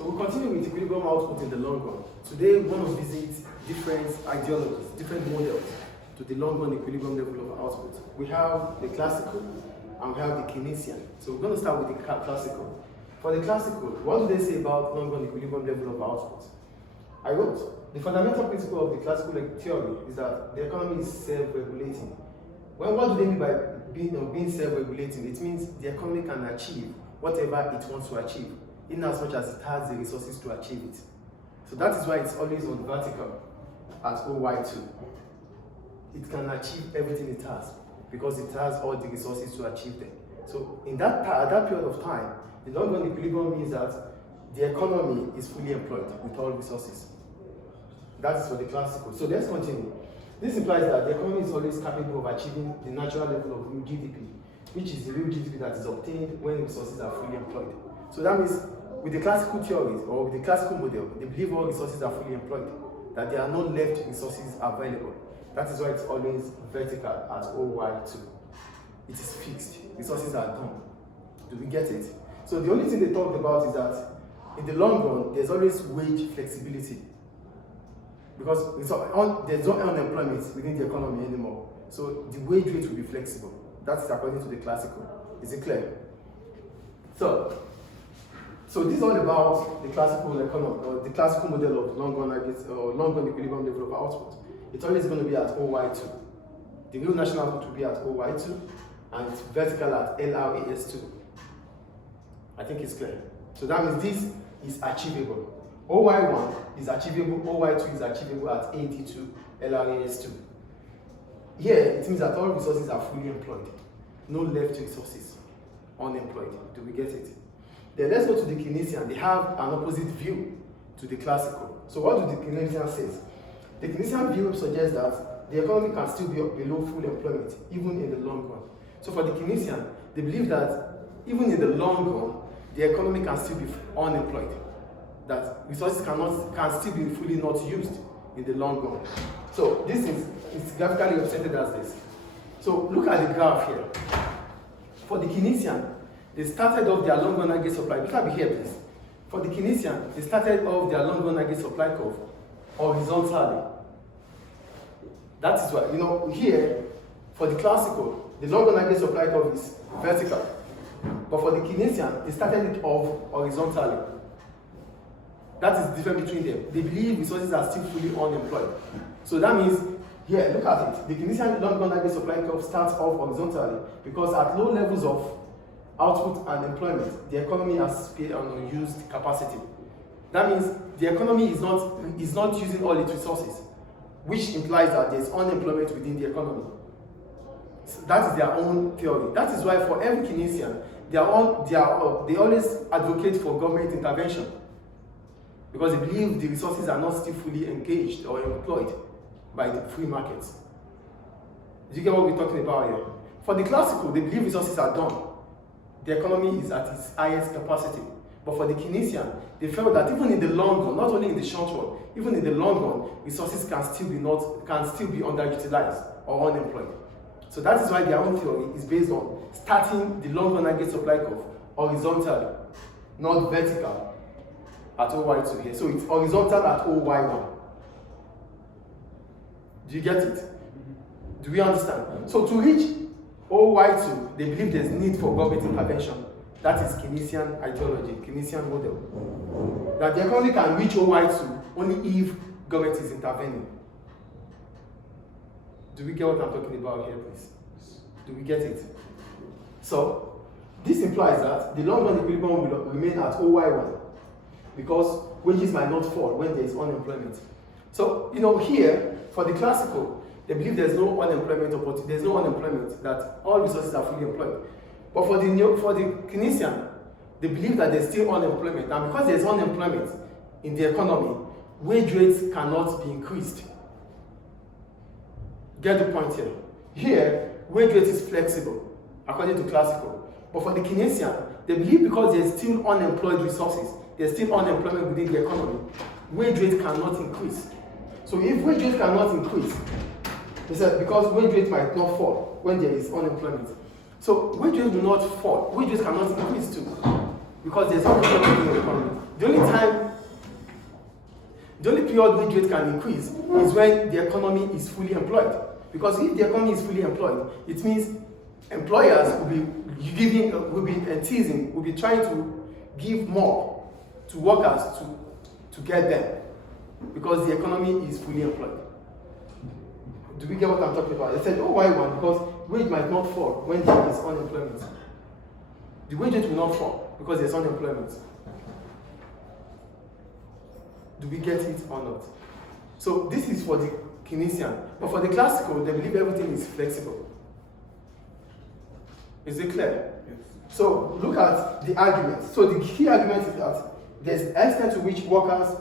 So we'll continue with equilibrium output in the long run. Today we want to visit different ideologies, different models to the long run equilibrium level of output. We have the classical and we have the Keynesian. So we're going to start with the classical. For the classical, what do they say about long run equilibrium level of output? I wrote, the fundamental principle of the classical theory is that the economy is self-regulating. Well, what do they mean by being self-regulating? It means the economy can achieve whatever it wants to achieve, in as much as it has the resources to achieve it. So that is why it's always on vertical at OY2. It can achieve everything it has because it has all the resources to achieve them. So in at that period of time, the long run equilibrium means that the economy is fully employed with all resources. That is for the classical. So let's continue. This implies that the economy is always capable of achieving the natural level of real GDP, which is the real GDP that is obtained when resources are fully employed. So that means with the classical theories or with the classical model, they believe all resources are fully employed, that there are no left resources available. That is why it's always vertical at OY2. It is fixed. Resources are done. Do we get it? So the only thing they talked about is that in the long run, there's always wage flexibility. Because there's no unemployment within the economy anymore. So the wage rate will be flexible. That's according to the classical. Is it clear? So this is all about the classical economy, or the classical model of long run equilibrium level of output. It's always going to be at OY2. The real national output will be at OY2, and it's vertical at LRAS2. I think it's clear. So that means this is achievable. OY1 is achievable, OY2 is achievable at AT2, LRAS2. Here, it means that all resources are fully employed. No left resources, unemployed. Do we get it? Then let's go to the Keynesian. They have an opposite view to the classical. So what do the Keynesian say? The Keynesian view suggests that the economy can still be below full employment, even in the long run. So for the Keynesian, they believe that even in the long run, the economy can still be unemployed. That resources can still be fully not used in the long run. So this is graphically represented as this. So look at the graph here. For the Keynesian, they started off their long run aggregate supply. Look at here, please. For the Keynesian, they started off their long run aggregate supply curve horizontally. That is why, here, for the classical, the long run aggregate supply curve is vertical. But for the Keynesian, they started it off horizontally. That is the difference between them. They believe resources are still fully unemployed. So that means, here, look at it. The Keynesian long run aggregate supply curve starts off horizontally because at low levels of output and employment, the economy has paid an unused capacity. That means the economy is not using all its resources, which implies that there's unemployment within the economy. So that is their own theory. That is why for every Keynesian, they always advocate for government intervention because they believe the resources are not still fully engaged or employed by the free markets. Do you get what we're talking about here? For the classical, they believe resources are done. The economy is at its highest capacity. But for the Keynesian, they felt that even in the long run, not only in the short run, even in the long run, resources can still be underutilized or unemployed. So that is why their own theory is based on starting the long run aggregate supply curve horizontally, not vertical at OY2 here. So it's horizontal at OY1. Do you get it? Do we understand? So to reach OY2, they believe there's need for government intervention. That is Keynesian ideology, Keynesian model. That the economy can reach OY2 only if government is intervening. Do we get what I'm talking about here, please? Do we get it? So, this implies that the long run equilibrium will remain at OY1 because wages might not fall when there is unemployment. So, here, for the classical, they believe there's no unemployment, that all resources are fully employed. But for the Keynesian, they believe that there's still unemployment. And because there's unemployment in the economy, wage rates cannot be increased. Get the point here. Here, wage rate is flexible, according to classical. But for the Keynesian, they believe because there's still unemployed resources, there's still unemployment within the economy, wage rate cannot increase. So if wage rate cannot increase, they said because wage rate might not fall when there is unemployment. So wage rates do not fall. Wage rates cannot increase too because there's unemployment in the economy. The only period wage rate can increase is when the economy is fully employed. Because if the economy is fully employed, it means employers will be trying to give more to workers to get them, because the economy is fully employed. Do we get what I'm talking about? I said, oh, why one? Because wage might not fall when there is unemployment. The wage rate will not fall because there's unemployment. Do we get it or not? So this is for the Keynesian. But for the classical, they believe everything is flexible. Is it clear? Yes. So look at the argument. So the key argument is that there's an extent to which workers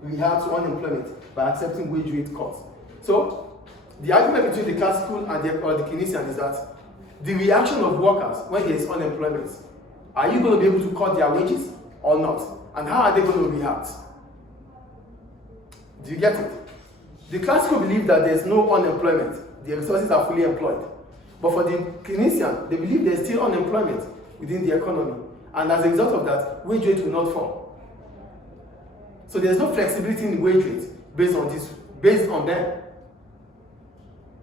react to unemployment by accepting wage rate cuts. So the argument between the classical and the Keynesian is that the reaction of workers when there is unemployment, are you going to be able to cut their wages or not? And how are they going to react? Do you get it? The classical believe that there's no unemployment. The resources are fully employed. But for the Keynesian, they believe there's still unemployment within the economy. And as a result of that, wage rate will not fall. So there's no flexibility in wage rates based on them.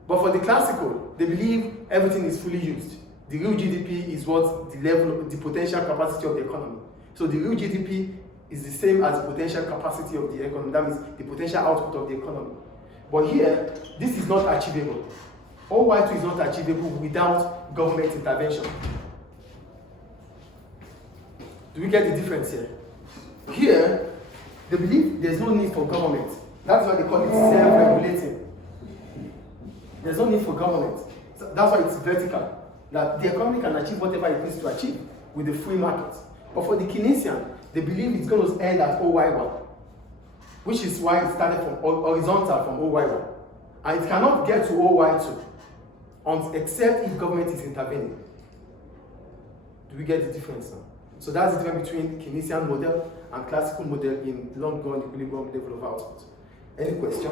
But for the classical, they believe everything is fully used. The real GDP is what the potential capacity of the economy. So the real GDP is the same as the potential capacity of the economy. That means the potential output of the economy. But here, this is not achievable. OY2 is not achievable without government intervention. Do we get the difference here? Here, they believe there's no need for government. That's why they call it self-regulating. There's no need for government. So that's why it's vertical. That the economy can achieve whatever it needs to achieve with the free market. But for the Keynesian, they believe it's going to end at OY1, which is why it started from horizontal from OY1. And it cannot get to OY2 except if government is intervening. Do we get the difference now? So that's the difference between Keynesian model and classical model in long-run equilibrium level of output. Any question?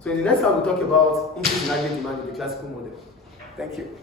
So in the next slide, we'll talk about increase in aggregate demand in the classical model. Thank you.